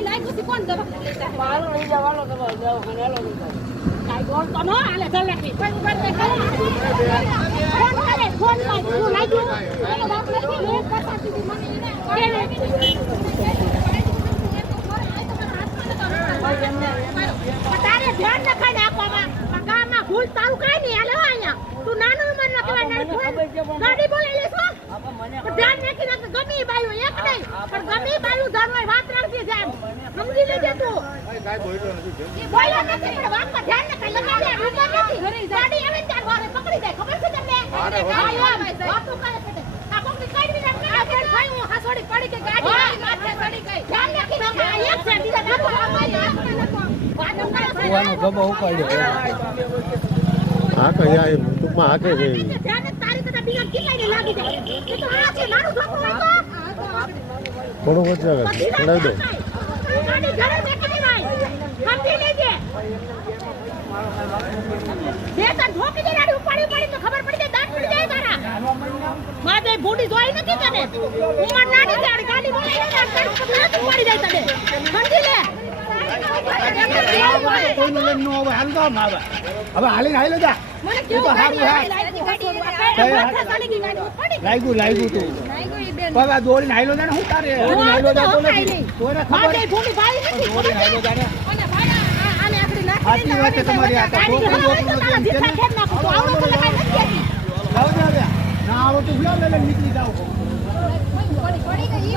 કઈ લાગ્યું છે કોણ દવા લેતા મારો લઈ જવાનો દવા જાવ મને હેલો કાઈ ગોળ તો ન હાલે જલ્દી ફોન કરે ફોન માં તું લાગ્યું એનો બાપ નથી લે કથા સીધી મને તારે ધ્યાન નખાઈ નાખવામાં ગામમાં ભૂલ તારું કઈ નહીં હાલે અહીંયા તું નાનું ઉંમર નો કહેવાય ગાડી બોલાવી લેશો ધ્યાન નાખી નાખ ગમી બાયું એક નહીં પણ ગમી બાયું ધરવાય વાત રાખજે ધ્યાન સમજી લેજે તું બોલ્યો નથી પણ વાતમાં ધ્યાન નખાઈ લગાડે રૂપા નથી ગાડી આવે ચાર વારે પકડી દે ખબર છે તમને વાતો કરે છે આ કોકની કાઢી નાખ આ બેન ભાઈ હું હાસોડી પડી કે ગાડી માથે ચડી ગઈ ધ્યાન નાખી નાખ એક છે બીજા નાખો વાતો કરે છે કુવાનો ગબો ઉપાડ્યો હા કઈ આ ટૂંકમાં હાકે છે ધ્યાન તારી કદા બીજા કિલાઈને લાગી જાય એ તો આ છે મારું છોકરું હોય તો થોડું વચ્ચે ચડાવી દો ગાડી ઘરે બેઠી ભાઈ સમજી લેજે બે તન ઠોકી દે ગાડી ઉપાડી તો ખબર પડી જાય દાંત પડી જાય તારા માદે બુડી જોઈ નથી તને ઉમર નાની છે ગાડી બોલાઈ ને દાંત ઉપાડી જાય તને સમજી લે કોઈનું લઈને નો આવે હાલ તો ના આવે હવે હાલીને હાલો જા મને કેવું ગાડી લાગ્યું તું બાબા દોડીને હાલો જા ને હું તારે હાલો જા તો નથી તોને ખબર ભૂલી ભાઈ નથી દોડીને હાલો જા ને અને ભાઈ આને આપડી નાખી સાચી વાત છે તમારી આ છોકરી છોકરીનો જેમ છે ને નાખો તો આવડો તો લગાઈ નથી કેતી જાવ જા ના આવો તો ભૂલા લઈને નીકળી જાવ પડી ગઈ